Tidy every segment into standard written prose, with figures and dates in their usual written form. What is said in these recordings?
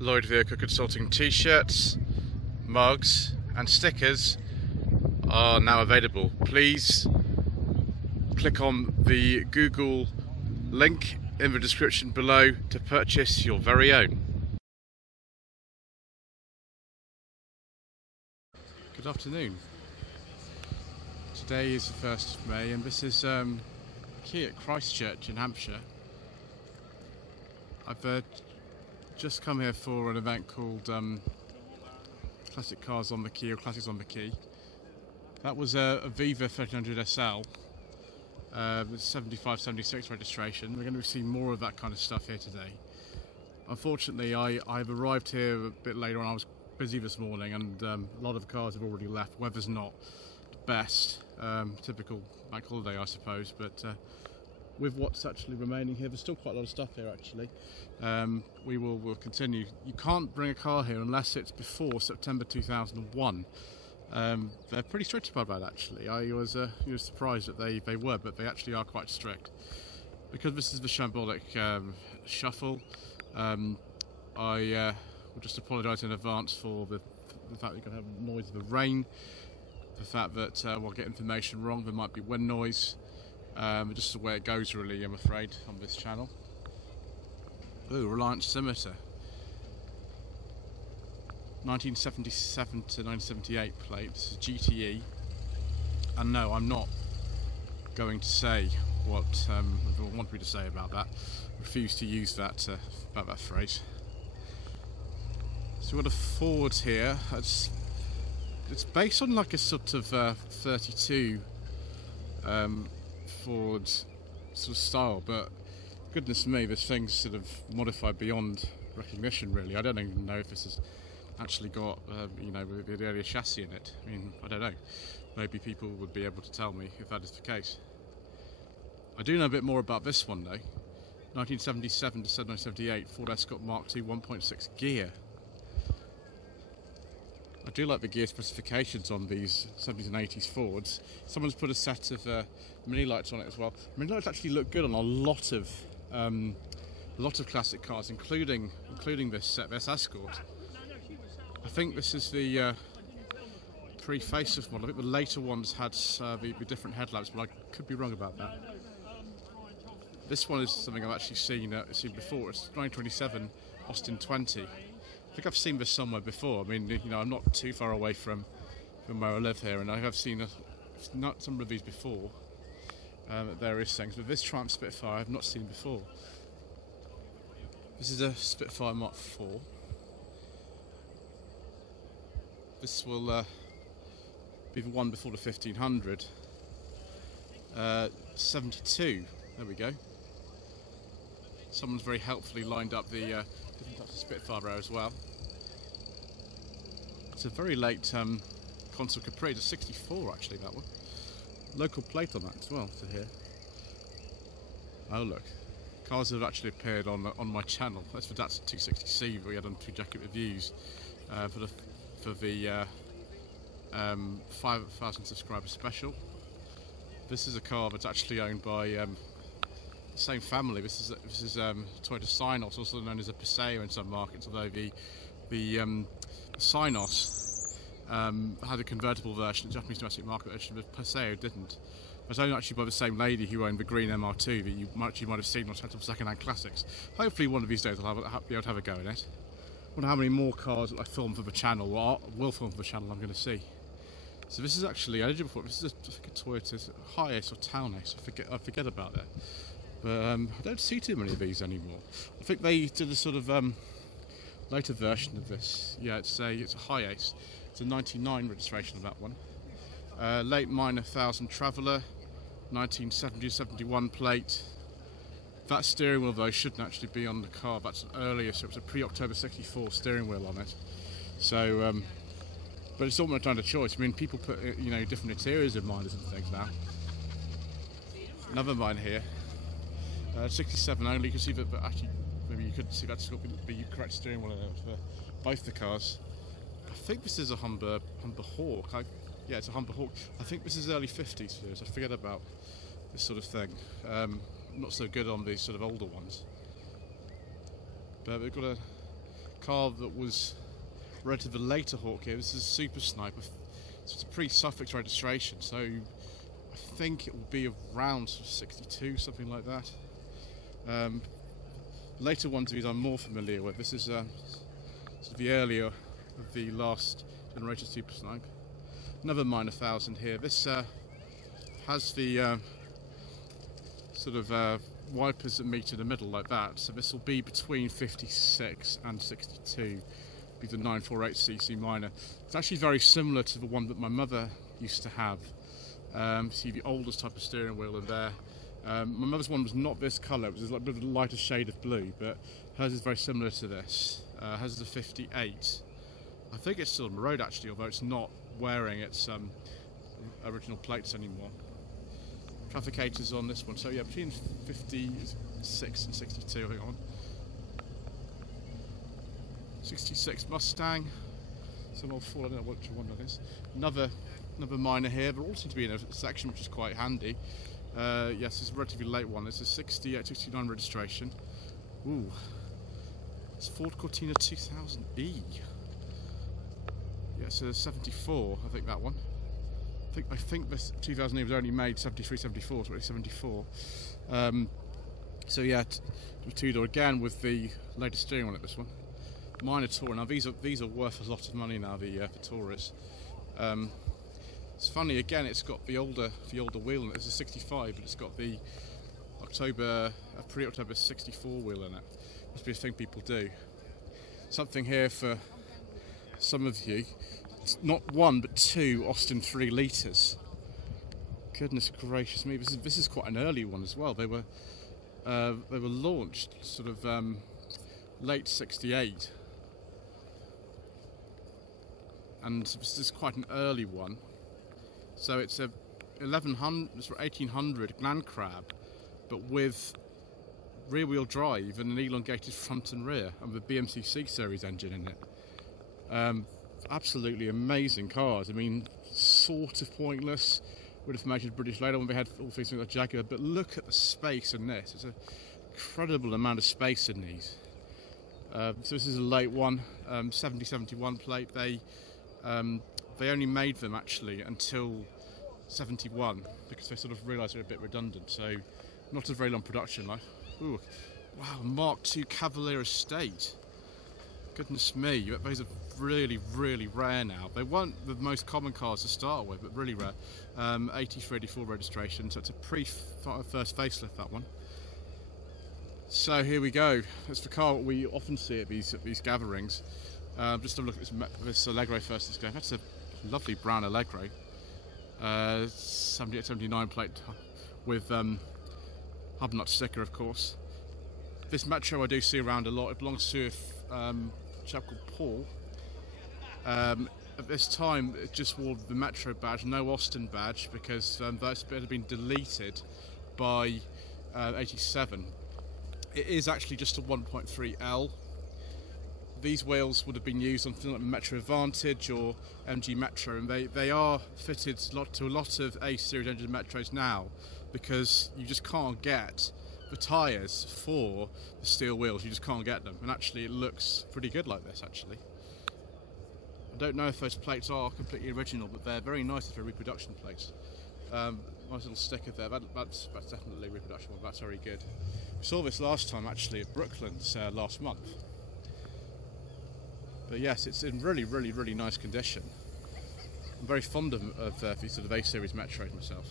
Lloyd Vehicle Consulting t-shirts, mugs and stickers are now available. Please click on the Google link in the description below to purchase your very own. Good afternoon. Today is the 1st of May and this is Quay at Christchurch in Hampshire. I've just come here for an event called Classic Cars on the Quay, or Classics on the Quay. That was a Viva 1300 SL with 75-76 registration. We're going to see more of that kind of stuff here today. Unfortunately, I've arrived here a bit later on. I was busy this morning and a lot of cars have already left. Weather's not the best, typical bank holiday I suppose, but with what's actually remaining here, there's still quite a lot of stuff here actually. We'll continue. You can't bring a car here unless it's before September 2001. They're pretty strict about that actually. I was surprised that they were, but they actually are quite strict. Because this is the Shambolic Shuffle, I will just apologise in advance for the fact that you're going to have noise of the rain, the fact that we'll get information wrong, there might be wind noise. Just the way it goes really, I'm afraid, on this channel. Ooh, Reliance Scimitar. 1977 to 1978 plate. This is GTE. And no, I'm not going to say what I want me to say about that. I refuse to use that about that phrase. So we've got a Ford here. It's based on like a sort of 32 Ford sort of style, but goodness me, this thing's sort of modified beyond recognition really. I don't even know if this has actually got the earlier chassis in it. I mean, I don't know. Maybe people would be able to tell me if that is the case. I do know a bit more about this one though. 1977 to 1978 Ford Escort Mark II 1.6 gear. I do like the gear specifications on these 70s and 80s Fords. Someone's put a set of mini lights on it as well. Mini lights actually look good on a lot of classic cars, including this Escort. I think this is the pre-facelift model. I think the later ones had the different headlamps, but I could be wrong about that. This one is something I've actually seen before. It's 927 Austin 20. I think I've seen this somewhere before. I mean, I'm not too far away from where I live here, and I have seen some of these before at various things. But this Triumph Spitfire I've not seen before. This is a Spitfire Mark IV. This will be the one before the 1500. 72. There we go. Someone's very helpfully lined up the different types of Spitfire there as well. It's a very late Consul Capri. It's a 64 actually, that one. Local plate on that as well to here. Oh look, cars have actually appeared on my channel. That's the Datsun 260C we had on 2 Jacket Reviews for the 5,000 subscriber special. This is a car that's actually owned by the same family. This is Toyota Synos, also known as a Paseo in some markets, although the Synos had a convertible version, the Japanese domestic market version, but Paseo didn't. It was owned actually by the same lady who owned the green MR2 that you might have seen on Continental second-hand classics. Hopefully one of these days I'll be able to have a go in it. I wonder how many more cars that I film for the channel, or will film for the channel, I'm going to see. So this is actually, I did before, this is a Toyota Hiace or Town Ace, I forget about that. But I don't see too many of these anymore. I think they did a sort of later version of this. Yeah, it's a Hiace. It's a 99 registration of that one. Late minor 1000 Traveller, 1970-71 plate. That steering wheel though shouldn't actually be on the car. That's earlier, so it was a pre-October 64 steering wheel on it. So, but it's almost down to choice. I mean, people put different interiors in minders and things now. Another mine here. 67 only, you can see that, but actually maybe you couldn't see that's got the correct steering wheel for both the cars. I think this is a Humber Hawk. Yeah, it's a Humber Hawk. I think this is early 50s, so I forget about this sort of thing. Not so good on these sort of older ones. But we've got a car that was relatively later hawk here. This is a Super Sniper. It's a pre-suffix registration, so I think it will be around sort of 62, something like that. Later ones of these I'm more familiar with. This is sort of the earlier of the last generation Super Sniper. Another minor 1000 here. This has the sort of wipers that meet in the middle like that, so this will be between 56 and 62. Be the 948cc minor. It's actually very similar to the one that my mother used to have. See the oldest type of steering wheel in there. My mother's one was not this colour, it was like a bit of a lighter shade of blue, but hers is very similar to this. Hers is a 58. I think it's still on the road actually, although it's not wearing its original plates anymore. Trafficators on this one, so yeah, between 56 and 62 I think on. 66 Mustang, some old Ford, I don't know which one that is. Another minor here, but all seem to be in a section which is quite handy. Yes, it's a relatively late one. It's a 68, 69 registration. Ooh, it's Ford Cortina 2000E. Yeah, it's a 74, I think that one. I think this 2000E was only made 73, 74, so it's 74. So yeah, two-door again with the latest steering on it. This one. Minor Tourer. Now these are worth a lot of money now. The Tourers. It's funny again. It's got the older wheel in it. It's a 65, but it's got the pre-October 64 wheel in it. Must be a thing people do. Something here for some of you. It's not one but two Austin 3 litres. Goodness gracious me! This is quite an early one as well. They were launched sort of late '68. And this is quite an early one, so it's a 1800 Land Crab, but with rear-wheel drive and an elongated front and rear, and the BMCC series engine in it. Absolutely amazing cars. I mean, sort of pointless. Would have imagined British later when they had all things like Jaguar, but look at the space in this. It's an incredible amount of space in these. So this is a late one, 70-71 plate. They only made them actually until 71 because they sort of realised they're a bit redundant, so not a very long production life. Ooh, wow, Mark II Cavalier Estate. Goodness me, those are really, really rare now. They weren't the most common cars to start with, but really rare. 83, 84 registration, so it's a pre-first facelift, that one. So here we go. It's the car we often see at these gatherings. Just have a look at this Allegro first. Let's go. That's a lovely brown Allegro, 78, 79 plate with hub nut sticker, of course. This Metro I do see around a lot. It belongs to a chap called Paul. At this time, it just wore the Metro badge, no Austin badge, because that had been deleted by 87. It is actually just a 1.3L. These wheels would have been used on something like Metro Advantage or MG Metro, and they are fitted to a lot of A series engine Metros now, because you just can't get the tyres for the steel wheels. You just can't get them, and actually it looks pretty good like this. Actually, I don't know if those plates are completely original, but they're very nice if they're reproduction plates. Nice little sticker there. That's definitely reproduction one. That's very good. We saw this last time actually at Brooklands last month. But yes, it's in really, really, really nice condition. I'm very fond of these sort of A-series Metros myself.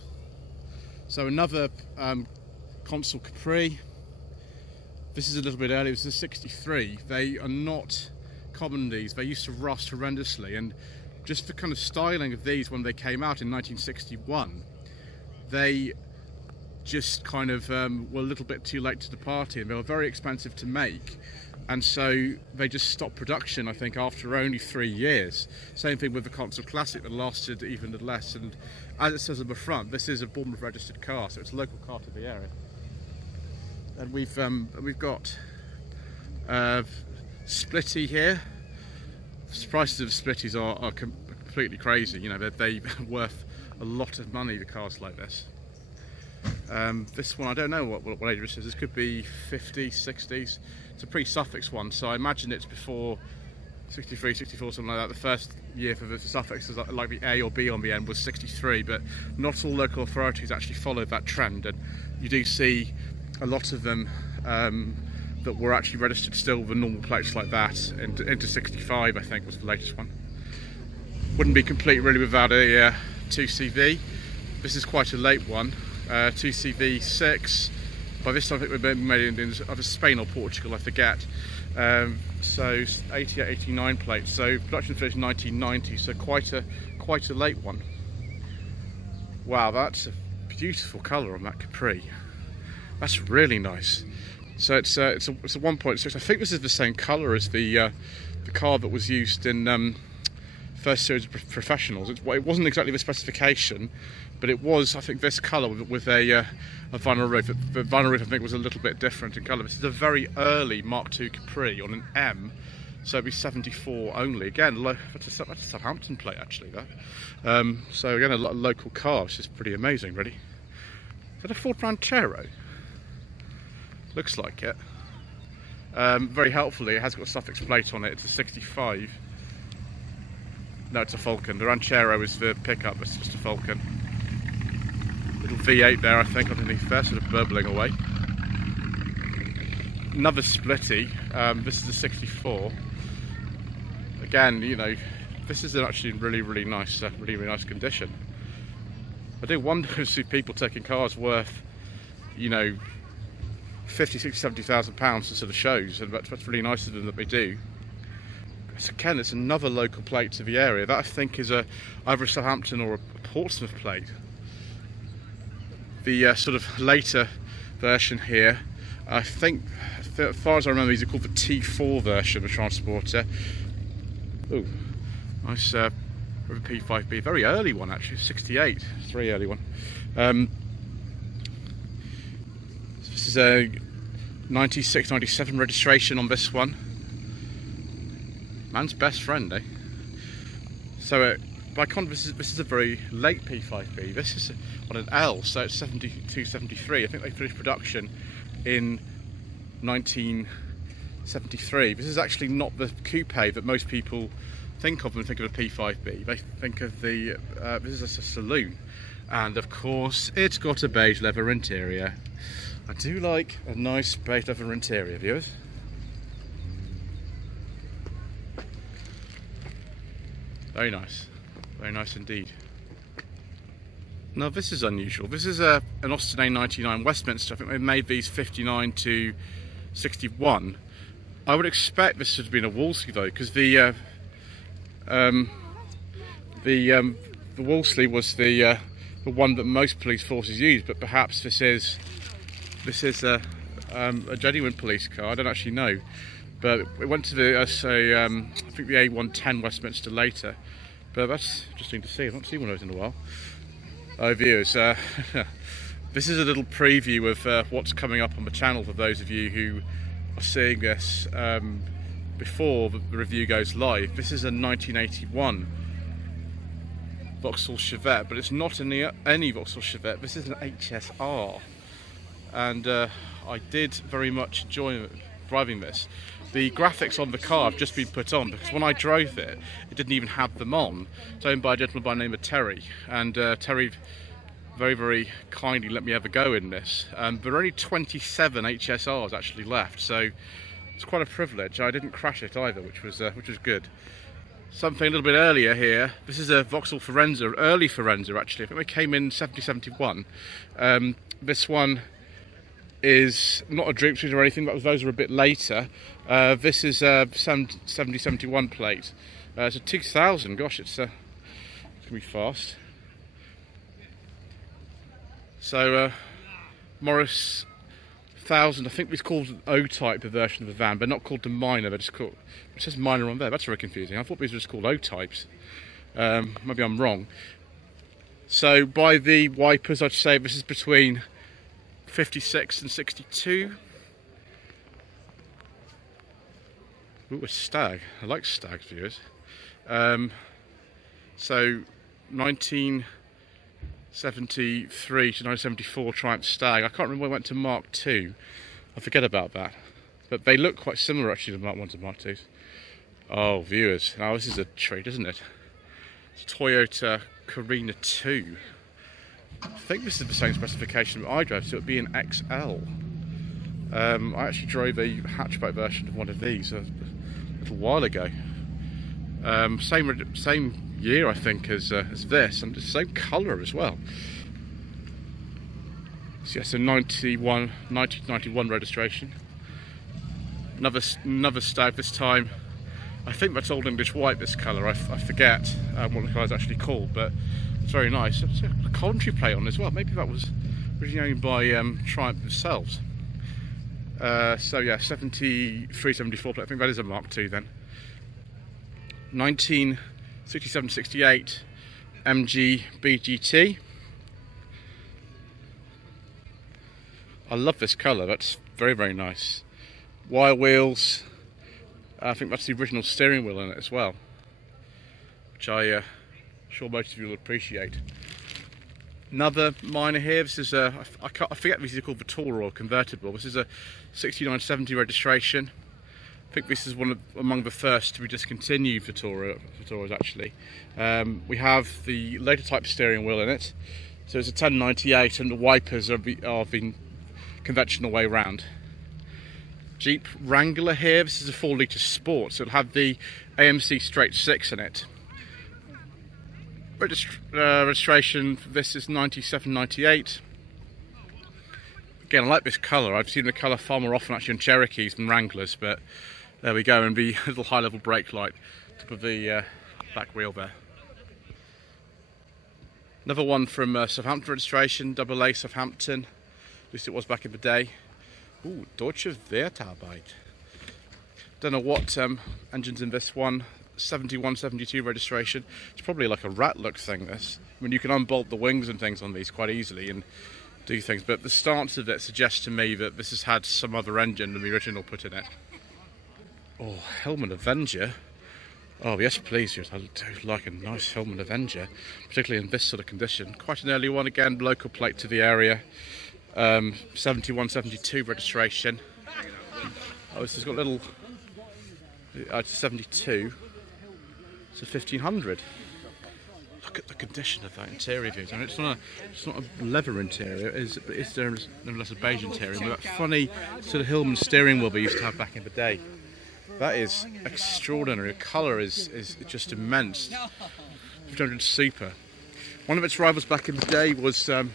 So another Consul Capri. This is a little bit earlier. This is a 63. They are not common, these. They used to rust horrendously, and just the kind of styling of these when they came out in 1961, they just kind of were a little bit too late to the party, and they were very expensive to make. And so they just stopped production, I think, after only 3 years. Same thing with the Consul Classic that lasted even less. And as it says on the front, this is a Bournemouth registered car, so it's a local car to the area. And we've got Splitty here. The prices of Splitties are completely crazy. You know, they're worth a lot of money, the cars like this. This one, I don't know what age this is. This could be 50s, 60s. It's a pre-suffix one, so I imagine it's before 63, 64, something like that. The first year for the suffix, like the A or B on the end, was 63, but not all local authorities actually followed that trend, and you do see a lot of them that were actually registered still with normal plates like that into 65, I think was the latest one. Wouldn't be complete really without a 2CV. This is quite a late one, 2CV6. By this time I think we've been made in either Spain or Portugal, I forget. So 88, 89 plates, so production finished 1990, so quite a late one. Wow, that's a beautiful colour on that Capri. That's really nice. So it's a 1.6. I think this is the same colour as the car that was used in first series of professionals. It wasn't exactly the specification, but it was, I think, this colour with a vinyl roof. The vinyl roof, I think, was a little bit different in colour. This is a very early Mark II Capri on an M, so it'd be 74 only. Again, that's a Southampton plate, actually, that. So again, a local car, which is pretty amazing, really. Is that a Ford Ranchero? Looks like it. Very helpfully, it has got a suffix plate on it. It's a 65. No, it's a Falcon. The Ranchero is the pickup, it's just a Falcon. Little V8 there, I think, underneath there, sort of burbling away. Another Splitty. This is a 64. Again, you know, this is actually in really nice condition. I do wonder to see people taking cars worth, you know, 50, 60, 70,000 pounds to sort of shows, and that's really nice of them that they do. So again, it's another local plate to the area. That, I think, is either a Southampton or a Portsmouth plate. The sort of later version here, I think, as far as I remember, these are called the T4 version of Transporter. Oh, nice P5B, very early one actually, 68, it's a very early one. This is a 96, 97 registration on this one. Man's best friend, eh? So by contrast, this is a very late P5B. This is on an L, so it's 72, 73. I think they finished production in 1973. This is actually not the coupe that most people think of when they think of a P5B. They think of the this is a saloon, and of course it's got a beige leather interior. I do like a nice beige leather interior, viewers. Very nice indeed. Now this is unusual. This is an Austin A99 Westminster. I think they made these 59 to 61. I would expect this to have been a Wolseley though, because the Wolseley was the one that most police forces use, but perhaps this is a genuine police car. I don't actually know, but it went to the I think the A110 Westminster later. But that's interesting to see. I've not seen one of those in a while. Oh, viewers, this is a little preview of what's coming up on the channel for those of you who are seeing this before the review goes live. This is a 1981 Vauxhall Chevette, but it's not any Vauxhall Chevette. This is an HSR, and I did very much enjoy driving this. The graphics on the car have just been put on because when I drove it, it didn't even have them on. It's owned by a gentleman by the name of Terry, and Terry very kindly let me have a go in this. There are only 27 HSRs actually left, so it's quite a privilege. I didn't crash it either, which was good. Something a little bit earlier here. This is a Vauxhall Forensic, early Forensic actually. I think they came in 70-71. This one is not a drip suit or anything, but those are a bit later. This is a 70-71 plate. It's a 2000. Gosh, it's gonna be fast. So Morris 1000. I think it's called an O-type, the version of the van, but not called the minor. They're just called. It says minor on there. That's very confusing. I thought these were just called O-types. Maybe I'm wrong. So by the wipers, I'd say this is between 56 and 62. Ooh, a stag. I like stags, viewers. So 19 73 to 1974 Triumph Stag. I can't remember when I went to Mark II. I forget about that. But they look quite similar actually to Mark 1s and Mark 2s. Oh, viewers. Now this is a treat, isn't it? It's a Toyota Cortina 2. I think this is the same specification that I drove, so it would be an XL. I actually drove a hatchback version of one of these a little while ago. Same year I think as this, and the same colour as well. So yes, a 1991 registration. Another Stag this time. I think that's Old English White, this colour. I forget what the colour's actually called, but it's very nice. There's a Coventry plate on as well. Maybe that was originally owned by Triumph themselves. So yeah, 73, 74 plate. I think that is a Mark II then. 1967-68 Mgb Gt. I love this colour. That's very, very nice. Wire wheels. I think that's the original steering wheel in it as well, which I'm sure most of you will appreciate. Another minor here. This is I forget if these are called Vauxhall or convertible. This is a 6970 registration. I think this is among the first to be discontinued Vauxhalls actually. We have the later type steering wheel in it, so it's a 1098, and the wipers are the conventional way round. Jeep Wrangler here. This is a 4-litre Sport, so it'll have the AMC straight 6 in it. Registration for this is 97-98. Again, I like this colour. I've seen the colour far more often actually on Cherokees than Wranglers, but there we go, and the little high-level brake light top of the back wheel there. Another one from Southampton registration, AA Southampton. At least it was back in the day. Ooh, Deutsche Wertarbeit. Don't know what engine's in this one. 71-72 registration. It's probably like a rat look thing, this. I mean, you can unbolt the wings and things on these quite easily and do things, but the stance of it suggests to me that this has had some other engine than the original put in it. Oh, Hillman Avenger. Oh yes, please, yes, I do like a nice Hillman Avenger, particularly in this sort of condition. Quite an early one again, local plate to the area. 71-72 registration. Oh, this has got a little 72. It's a 1500. Look at the condition of that interior view. I mean, it's not a leather interior. It's nevertheless a beige interior with that funny sort of Hillman steering wheel we used to have back in the day. That is extraordinary. The colour is just immense. 1500 Super. One of its rivals back in the day was the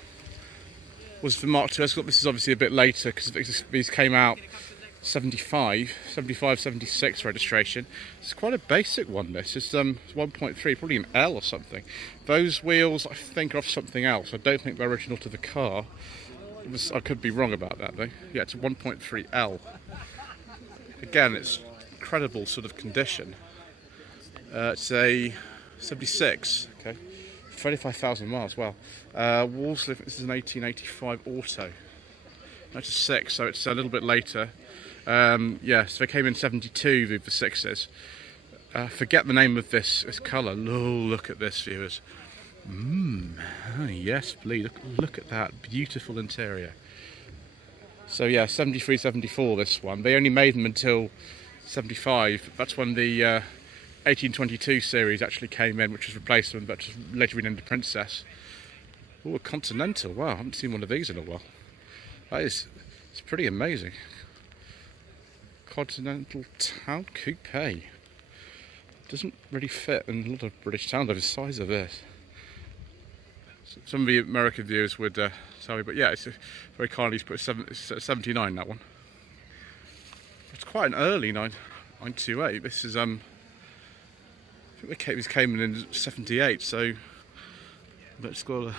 Mark II Escort. This is obviously a bit later because these came out 75, 76 registration. It's quite a basic one, this. It's 1.3, probably an L or something. Those wheels, I think, are off something else. I don't think they're original to the car. I could be wrong about that, though. Yeah, it's a 1.3 L. Again, it's incredible sort of condition. It's a 76, okay. 35,000 miles, wow. Wolseley, this is an 1885 Auto. That's a 6, so it's a little bit later. Yeah, so they came in 72 with the 6s. Forget the name of this colour. Oh, look at this, viewers. Oh, yes, please. Look at that beautiful interior. So yeah, 73, 74 this one. They only made them until 75. That's when the 1822 series actually came in, which was replacement, but was later renamed the Princess. Oh, a Continental. Wow, I haven't seen one of these in a while. It's pretty amazing. Continental Town Coupe. Doesn't really fit in a lot of British towns of the size of this. Some of the American viewers would tell me, but yeah, it's very kindly put 79, that one. It's quite an early 928. This is I think these came in 78, so let's go.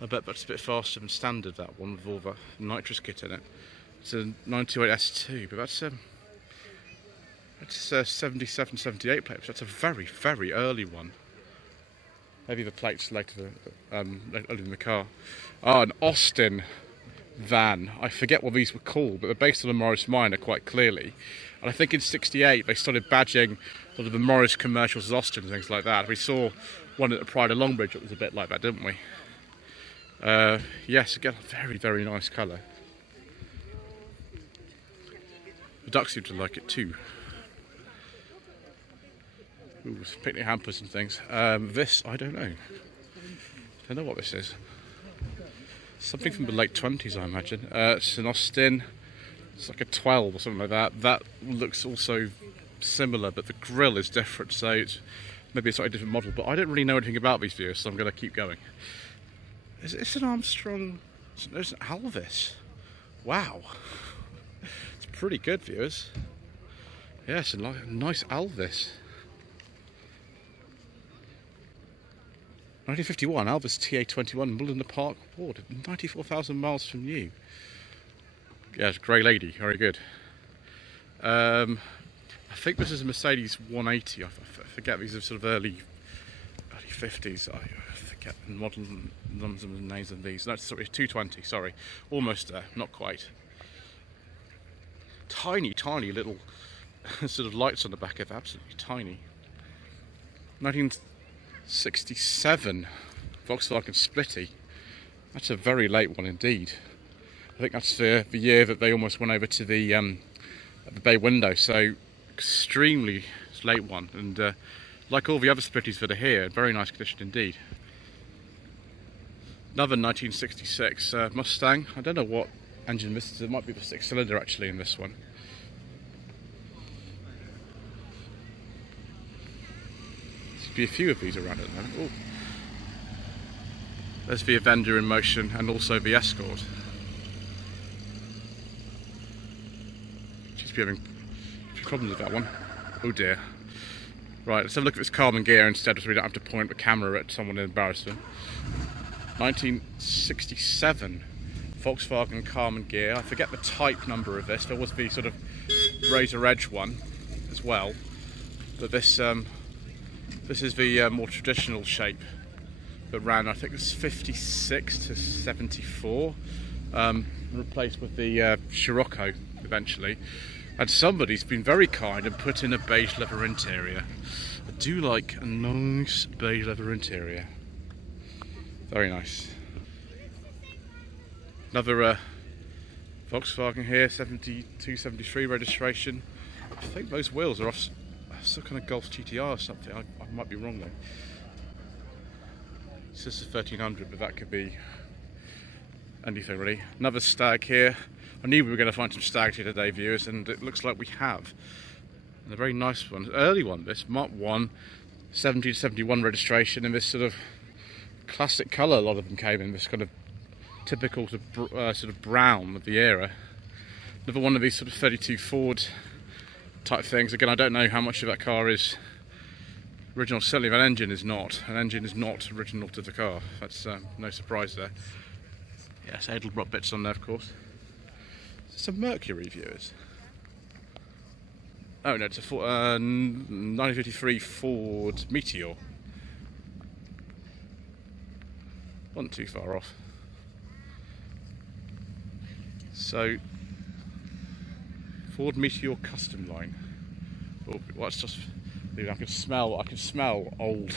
I bet that's a bit faster than standard, that one, with all the nitrous kit in it. It's a 928 S2, but that's a 77, 78 plate, so that's a very, very early one. Maybe the plate's later in the car. Oh, an Austin van. I forget what these were called, but they're based on a Morris Minor quite clearly. And I think in 68 they started badging a lot of the Morris commercials as Austin and things like that. We saw one at the Pride of Longbridge that was a bit like that, didn't we? Yes, again, very, very nice colour. The ducks seem to like it too. Ooh, some picnic hampers and things. This, I don't know. Don't know what this is. Something from the late 20s, I imagine. It's an Austin. It's like a 12 or something like that. That looks also similar, but the grille is different, so it's maybe a slightly different model. But I don't really know anything about these viewers, so I'm going to keep going. It's an Armstrong. It's an Alvis. Wow. It's pretty good, viewers. Yeah, it's a nice Alvis. 1951 Alvis TA21 Mullingar Park Ward, 94,000 miles from new. Yeah, it's a grey lady, very good. I think this is a Mercedes 180. I forget, these are sort of early 50s. I forget the model numbers and names of these. That's sorry, 220. Sorry, almost there, not quite. Tiny, tiny little sort of lights on the back of, absolutely tiny. 1967 Volkswagen Splitty. That's a very late one indeed. I think that's the year that they almost went over to the bay window, so extremely late one, and like all the other Splitties that are here, very nice condition indeed. Another 1966 Mustang. I don't know what engine this is. It might be the 6-cylinder actually in this one. Be a few of these around at the moment. Ooh. There's the Avenger in motion, and also the Escort. She's having a few problems with that one. Oh dear. Right, let's have a look at this carbon gear instead, so we don't have to point the camera at someone and embarrass them. 1967 Volkswagen carbon gear. I forget the type number of this. There was the sort of razor edge one as well, but this is the more traditional shape that ran, I think it's 56 to 74, replaced with the Scirocco eventually. And somebody's been very kind and put in a beige leather interior. I do like a nice beige leather interior. Very nice. Another Volkswagen here, 72, 73 registration. I think those wheels are off some kind of Golf GTR or something. I might be wrong though. This is a 1300, but that could be anything really. Another Stag here. I knew we were going to find some Stags here today, viewers, and it looks like we have. And a very nice one, early one. This Mark 1, 70 to 71 registration, in this sort of classic colour. A lot of them came in this kind of typical sort of brown of the era. Another one of these sort of 32 Ford type things. Again, I don't know how much of that car is original. Certainly that engine is not. An engine is not original to the car. That's no surprise there. Yes, Edelbrock bits on there, of course. Some Mercury, viewers. Oh no, it's a 1953 Ford Meteor. Wasn't too far off. So, Ford Meteor Custom Line. Oh, well, it's just, I can smell old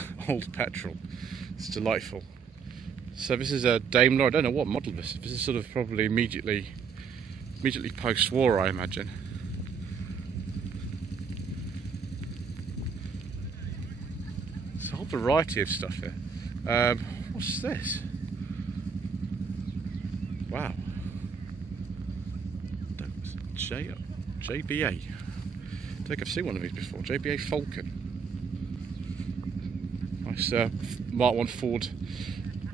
petrol. It's delightful. So this is a Daimler. I don't know what model this is. This is sort of probably immediately post-war, I imagine. It's a whole variety of stuff here. What's this? Wow. JBA. I don't think I've seen one of these before. JBA Falcon. Nice Mark 1 Ford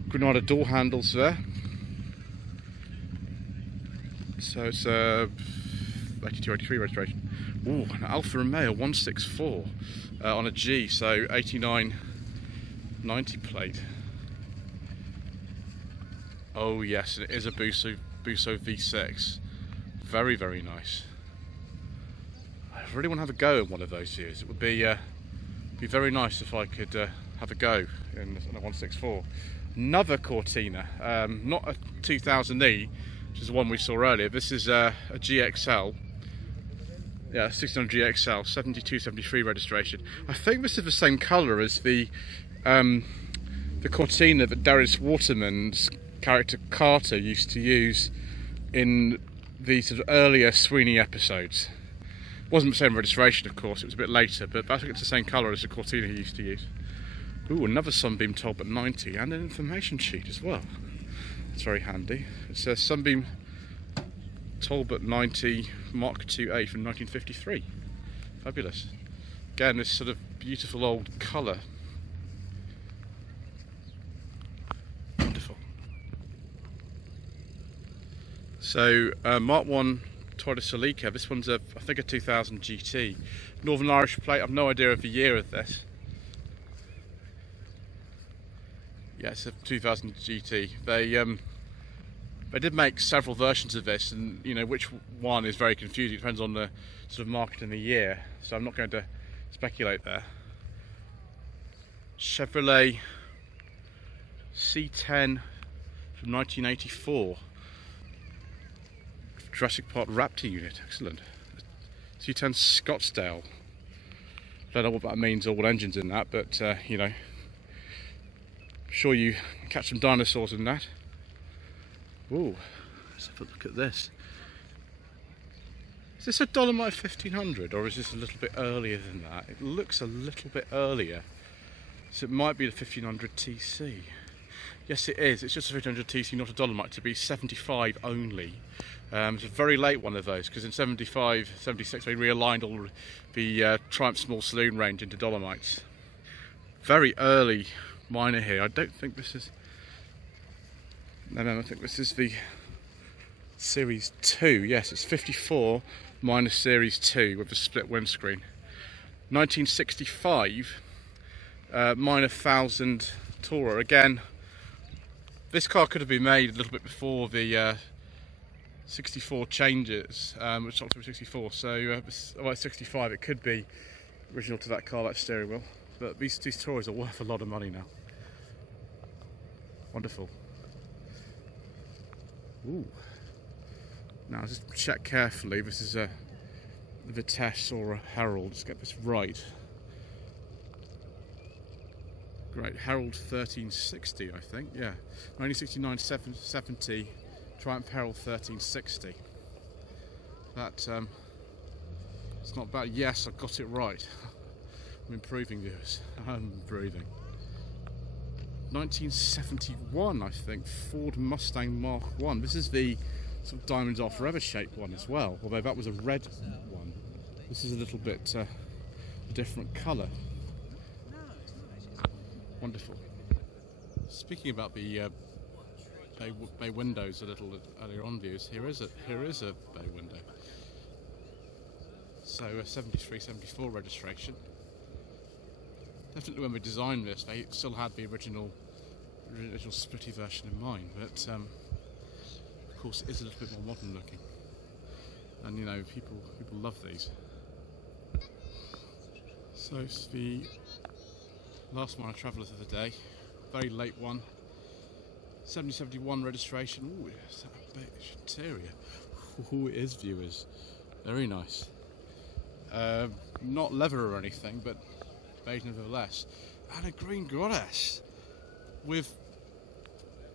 Granada door handles there. So it's 82, 83 registration. Ooh, an Alfa Romeo 164 on a G, so 89, 90 plate. Oh yes, it is a Busso V6. Very, very nice. I really want to have a go in one of those years. It would be very nice if I could have a go in a 164. Another Cortina, not a 2000E, which is the one we saw earlier. This is a GXL. Yeah, 1600 GXL, 72, 73 registration. I think this is the same colour as the Cortina that Darius Waterman's character Carter used to use in the sort of earlier Sweeney episodes. It wasn't the same registration, of course, it was a bit later, but I think it's the same colour as the Cortina he used to use. Ooh, another Sunbeam Talbot 90 and an information sheet as well. It's very handy. It says Sunbeam Talbot 90 Mark IIA from 1953. Fabulous. Again, this sort of beautiful old colour. Wonderful. So, Mark 1 Toyota Celica. This one's I think a 2000 GT. Northern Irish plate. I've no idea of the year of this. Yeah, it's a 2000 GT. They did make several versions of this, and you know which one is very confusing. It depends on the sort of market and the year. So I'm not going to speculate there. Chevrolet C10 from 1984. Jurassic Park Raptor unit. Excellent. C10 Scottsdale. Don't know what that means, all engines in that, but you know. Sure you catch some dinosaurs in that. Ooh, let's have a look at this. Is this a Dolomite 1500 or is this a little bit earlier than that? It looks a little bit earlier. So it might be the 1500 TC. Yes it is, it's just a 1500 TC, not a Dolomite, to be 75 only. It's a very late one of those, because in 75, 76 they realigned all the Triumph Small Saloon range into Dolomites. Very early minor here. I don't think this is... No, I think this is the Series 2. Yes, it's 54 minus Series 2 with a split windscreen. 1965 minor 1000 Tourer. Again, this car could have been made a little bit before the 64 changes, which is October 64. So, well, it's 65. It could be original to that car, that steering wheel. But these Tourers are worth a lot of money now. Wonderful. Ooh. Now just check carefully. This is a Vitesse or a Herald. Let's get this right. Great. Herald 1360, I think. Yeah. 1969 70 Triumph Herald 1360. That it's not bad. Yes, I got it right. I'm improving, viewers. I'm improving. 1971, I think, Ford Mustang Mark 1. This is the sort of Diamonds Are Forever shaped one as well, although that was a red one. This is a little bit a different colour. Wonderful. Speaking about the bay windows a little earlier on, views, here is a bay window. So a 73, 74 registration. Definitely when we designed this, they still had the original Splitty version in mind, but of course it is a little bit more modern looking, and you know people love these. So it's the last one of Travellers of the day, very late one, 7071 registration. Ooh, it's that beige interior. Ooh, it is, viewers, very nice. Not leather or anything, but beige nevertheless, and a green goddess with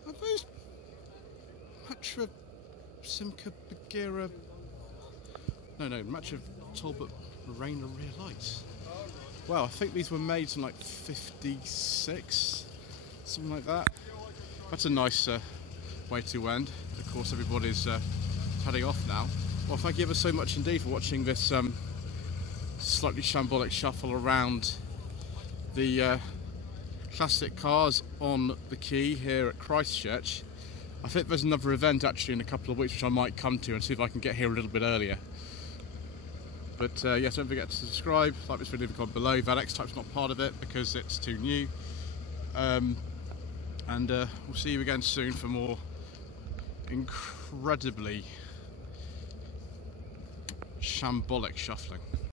are those Matra Simca Bagheera? No, Matra Talbot Marina rear lights. Wow, I think these were made in like 56, something like that. That's a nice way to end. Of course, everybody's heading off now. Well, thank you ever so much indeed for watching this slightly shambolic shuffle around the classic cars on the Quay here at Christchurch. I think there's another event actually in a couple of weeks which I might come to and see if I can get here a little bit earlier. But yes, don't forget to subscribe, like this video, comment below. That X-Type's not part of it because it's too new. And we'll see you again soon for more incredibly shambolic shuffling.